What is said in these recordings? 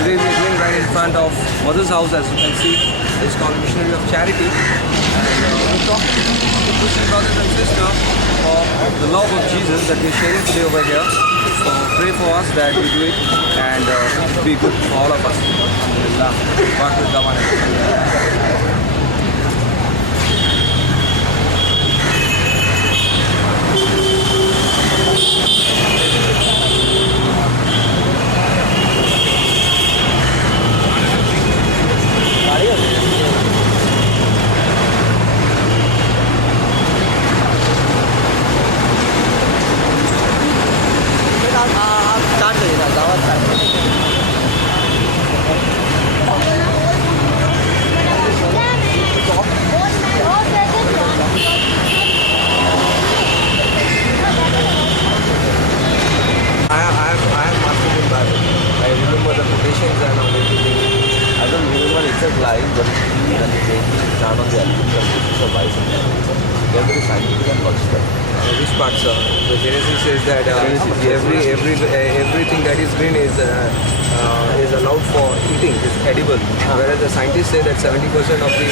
Today we are going right in front of Mother's house, as you can see. It's called Missionary of Charity. And we're talking to the Christian brothers and sisters of the love of Jesus that we're sharing today over here. So pray for us that we do it and be good for all of us. Alhamdulillah. Back with Dawan. I remember the quotations and all everything. I don't remember exact line, but when they turn on the algorithm, this is a Bible. They are very scientific and logical. Which part, sir? The Genesis says that everything that is green is allowed for eating, is edible. Whereas the scientists say that 70% of the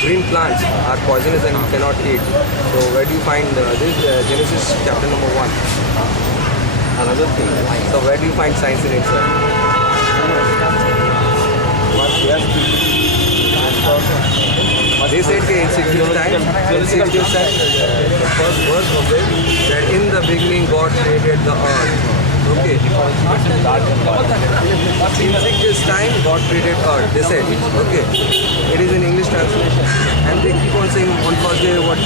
green plants are poisonous and you cannot eat. So where do you find this? Genesis chapter number 1. Another thing, So where do you find science in it, sir? what they are speaking They said in 60 times, the first verse of it, that in the beginning God created the earth. Okay. In 6 time God created earth. They said, okay. It is in English translation. And they keep on saying on first day what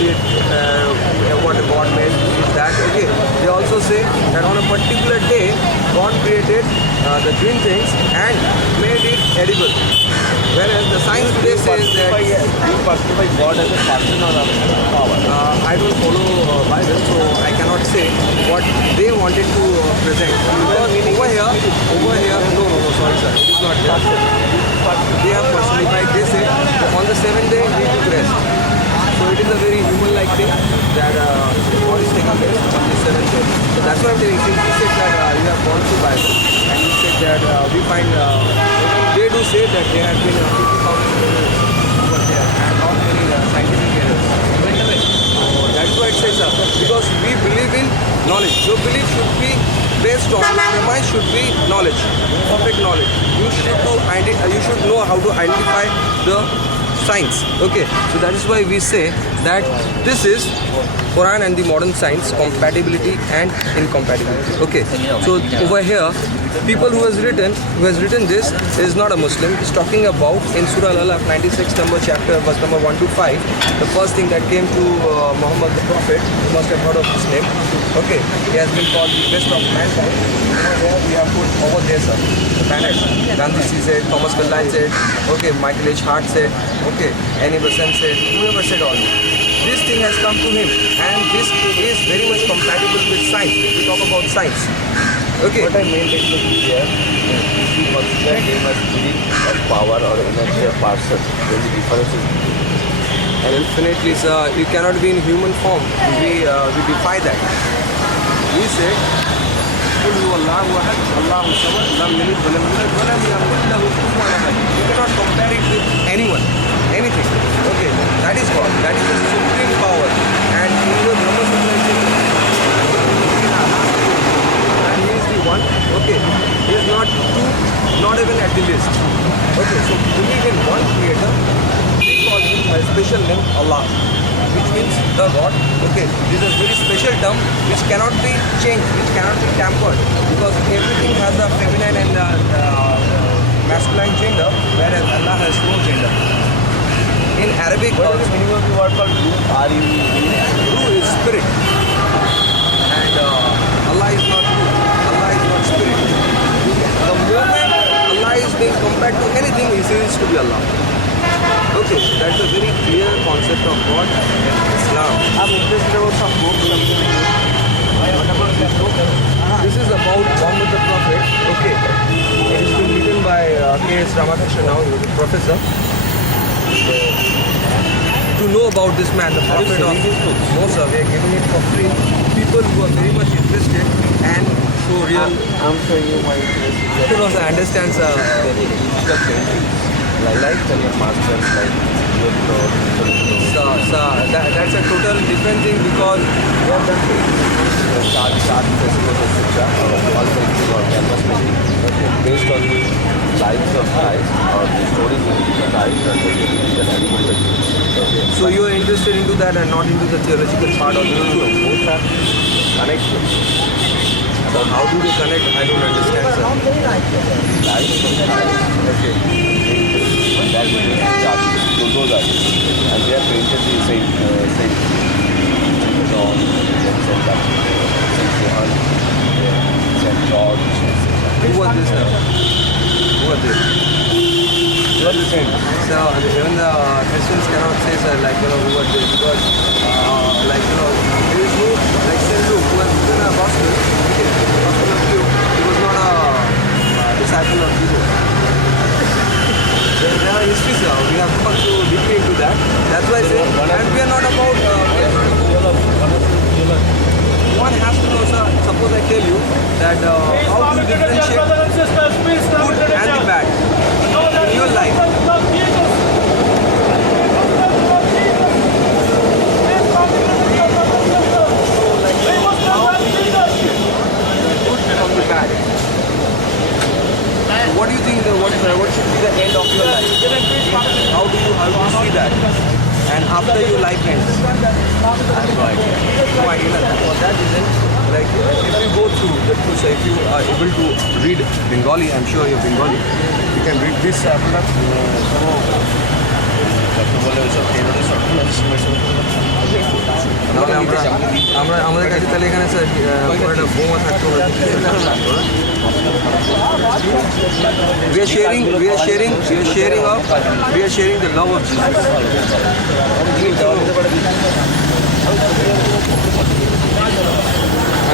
God made is that. Okay. They also say that on a particular day God created the green things and made it edible. Whereas the science today says that you classify God as a person or a power. I don't follow Bible, so I cannot say what they wanted to present. Because over here, no, sorry sir, it is not there. They have personified, they say on the 7th day we took rest. So it is a very human-like thing that God is taking rest on the 7th day. So that's what I'm telling you. Since you said that you have gone through Bible and you said that we find, they do say that there have been 50,000 errors over there and not many scientific errors. So that's why it says that. Because we believe in knowledge. Your belief should be based on, your mind should be knowledge, perfect knowledge. You should know how to identify the science. Okay, so that is why we say that this is Quran and the modern science, compatibility and incompatibility. Okay, so over here, people who has written this is not a Muslim. He's talking about in Surah Al-Alaq 96 chapter verse number 1 to 5. The first thing that came to Muhammad the Prophet, you must have heard of his name. Okay, he has been called the best of mankind. Over there we have put over there, sir, the planets. Gandhi said, Thomas Kuhn said, okay, Michael H. Hart said, okay, Annie Besant said, whoever said all this. This thing has come to him, and this is very much compatible with science. If we talk about science, okay. What I meant is here, if you consider him as spirit or power or energy or person, then the difference is And infinitely, sir, you cannot be in human form. We defy that. We say, قل هو الله أحد الله الصمد لم يلد ولم يولد ولم يكن له كفوا أحد. You cannot compare it with anyone, anything. Okay, that is God. That is the supreme power. And in your Brahma Sutra, it says, and he is the one. Okay, he is not two, not even at the list. Okay, so believe in one creator. We call him by a special name Allah, which means the God. Okay, this is a very special term which cannot be changed, which cannot be tampered, because everything has a feminine and masculine gender, whereas Allah has no gender. In Arabic, what is the meaning of the word called Ruh? Ruh is spirit, and Allah is not Ruh. Allah is not spirit. The moment Allah is being compared to anything, he seems to be Allah. Okay, that's a very clear concept of God in Islam. I'm interested about some books. Mahesh now, he is a professor. So, to know about this man, the prophet of Mosa, we are giving it for free. People who are very much interested and show real. I'm showing you my interest. Because I understand, sir. The painting. Like your masters, like your That's a total different thing because we have done painting. Start festivals, etc. Wall painting or canvas painting. Okay. Based on the lives of Christ or the stories of Christ and the religion. Okay. so you are interested into that and not into the theological part of the No, both are connected. So how do they connect? I don't understand, sir. Lives of Christ. Okay. That is the artists. So those artists. And they have painted the Saint John, Saint Baptist, Saint Johann, Saint George. Who was this, sir? Who was this? They are the same. So even the Christians cannot say, sir, like, who was this? Because, there is no, like, Saint Luke, who was given a gospel, okay, gospel of Luke, he was not a disciple of Jesus. There are histories, sir. We have gone to deeply into that. That's why I say, and we are not about, one has to know, sir, suppose I tell you that how do you differentiate good and the bad in your life. From the bad. What do you think? What should be the end of your life? How do you see that? And after your life ends, I have no idea. no idea. For that reason, like if you go through the truth, if you are able to read Bengali, I'm sure you're Bengali. You can read this. নাহলে আমাদের কাছে তাহলে এখানে sir একটা বোমা থাকতে হবে we are sharing the love of Jesus.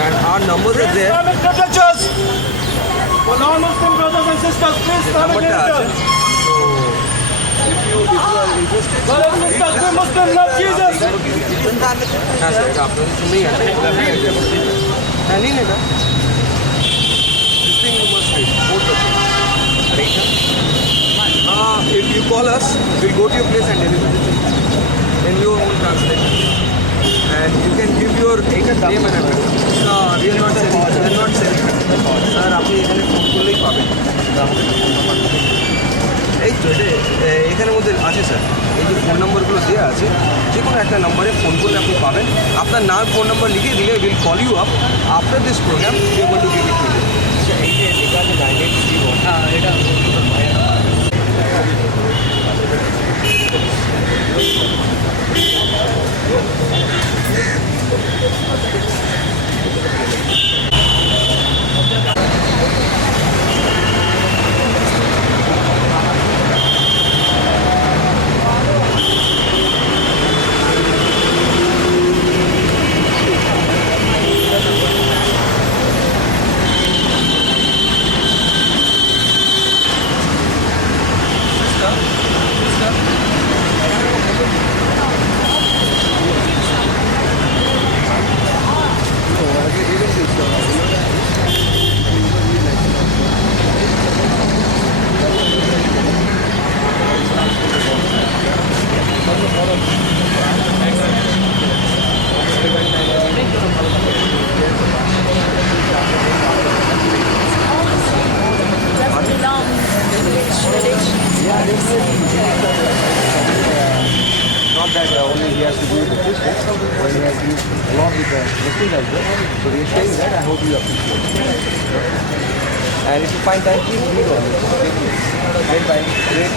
And our numbers are there. For non-Muslim brothers and sisters, please come and Number enter. so if you are interested, Brothers and sisters, we Muslims love Jesus. हाँ sir आपने नहीं है हाँ नहीं लेगा this thing you must read both the things right if you call us we'll go to your place and deliver it in your own translation and you can give your name and address no we are not selling sir আপনি এখানে phone করলেই পাবেন এই তো এখানের মধ্যে আছে sir এই যে ফোন নম্বরগুলো দেওয়া আছে যে কোনো একটা নম্বরে ফোন করলে আপনি পাবেন আপনার নাম ফোন নম্বর লিখে দিলে will call you up after this program you going to give it to you এই যে লেখা আছে 9831 হ্যাঁ এটা Not that only he has to do the Christian, but he has to do along with the Muslims as well. So we are saying that. I hope you appreciate it. And if you find time, please read on it. Read by great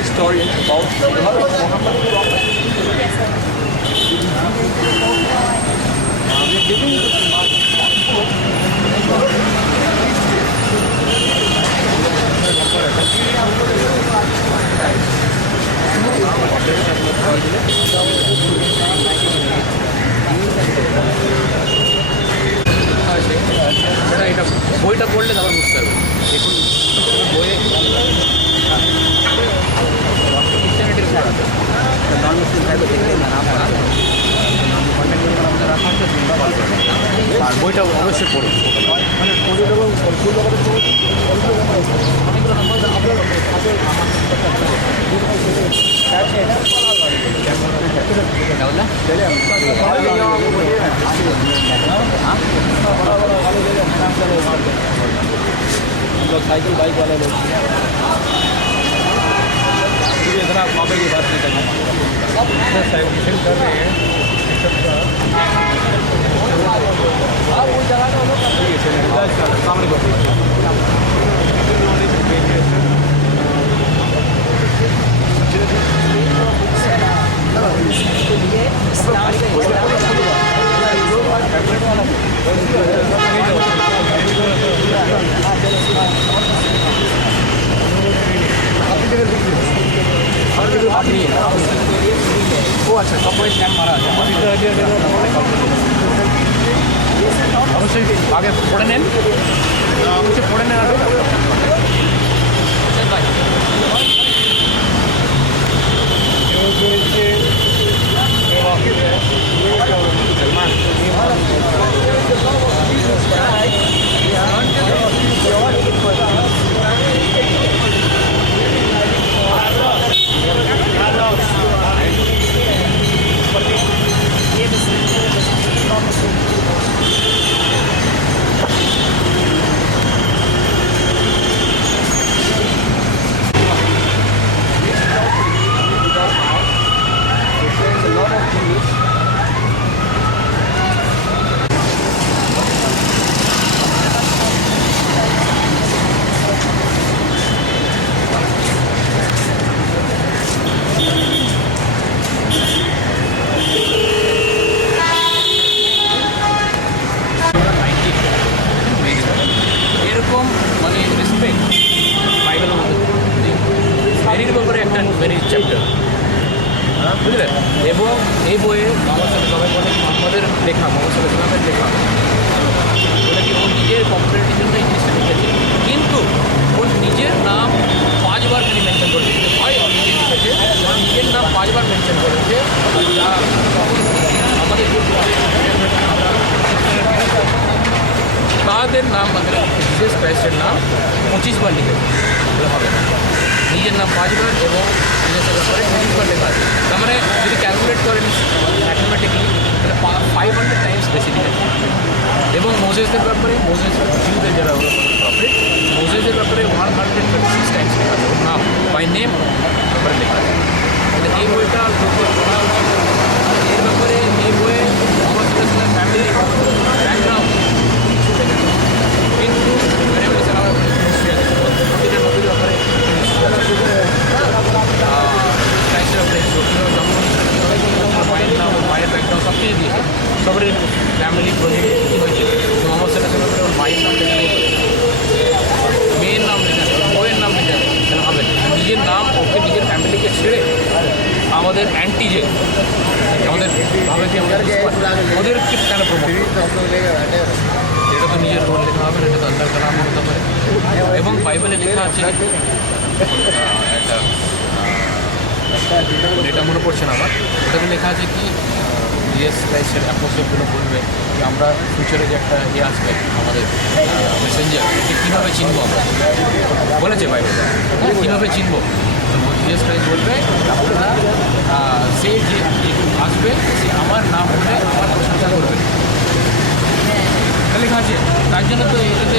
historian about Muhammad. We are giving সেটা এটা বইটা পড়লে তারপর বুঝতে পারবে দেখুন বইয়ে আছে নন মুসলিম থাকবে দেখলেই না নাম করা কন্ট্যাক্ট করে আমাদের রাখা হচ্ছে তোমরা কল করবে আর বইটা অবশ্যই পড়ো साइकिल बाइक वाले लोग इतना कॉपी की बात नहीं करना साइकिल कर रहे हैं सामने ও আচ্ছা সবাই স্ক্যান মারা আছে অবশ্যই আগে পড়ে নেন অবশ্যই পড়ে নেন আগে এরকম মানে রেসপেক্ট বাইবেলের মধ্যে মেরির ব্যাপারে একটা মেরির চ্যাপ্টার বুঝলেন এবং এই বইয়ে মোহাম্মদ সবাই বলে মোহাম্মদের লেখা মোহাম্মদ সাল্লামের লেখা বলে কি ওর নিজের পপুলারিটির জন্য এই জিনিসটা লিখেছে কিন্তু ওর নিজের নাম 5 বার তিনি মেনশন করেছে হয় ওর নিজে লিখেছে ওর নিজের নাম 5 বার মেনশন করেছে যা আমাদের তাদের নাম মানে জিসাস ক্রাইস্টের নাম 25 বার লিখেছে হবে না নিজের নাম 5 বার এবং জিসাসের ব্যাপারে 25 বার লেখা আছে তার মানে যদি ক্যালকুলেট করেন ম্যাথমেটিক্যালি তাহলে 500 টাইমস বেশি লিখেছে এবং মোজেসের ব্যাপারে মোজেস জিউদের যারা প্রফিট মোজেসের ব্যাপারে 136 টাইমস লেখা আছে ওর নাম বাই নেম ব্যাপারে লেখা আছে এই বইটা লোকের পড়া উচিত এর ব্যাপারে এই বইয়ে আমার ফ্যামিলি ব্যাকগ্রাউন্ড কিন্তু প্রতিটা নদীর ব্যাপারে মায়ের নাম মায়ের ব্যাকগ্রাউন্ড সব কিছু দিয়েছে সবারই ফ্যামিলি প্রজেক্ট কী হয়েছে মোহাম্মদ সাল্লামের ব্যাপারে ওর মায়ের নাম লেখা নেই মেয়ের নাম লেখা নেই বউয়ের নাম লেখা নেই কেন হবে নিজের নাম ওকে নিজের ফ্যামিলিকে ছেড়ে আমাদের অ্যান্টিজে আমাদের ভাবে কি আমাদের ওদেরকে কেন প্রমোট এটা তো নিজের রোল লেখা হবে না এটা তো আল্লাহ কালাম হতে হবে এবং বাইবেলে লেখা আছে একটা এটা মনে পড়ছে না আমার ওটাতে লেখা আছে কি জিএস ক্রাইস্টের অ্যাপোস্টলগুলো বলবে যে আমরা ফিউচারে যে একটা ইয়ে আসবে আমাদের মেসেঞ্জার একে কীভাবে চিনবো আমরা বলেছে বাইবেল কীভাবে চিনবো জিএস ক্রাইস্ট বলবে আপনারা সে যে আসবে সে আমার নাম বলে আমার প্রশংসা করবে লেখা আছে তার জন্য তো এটাতে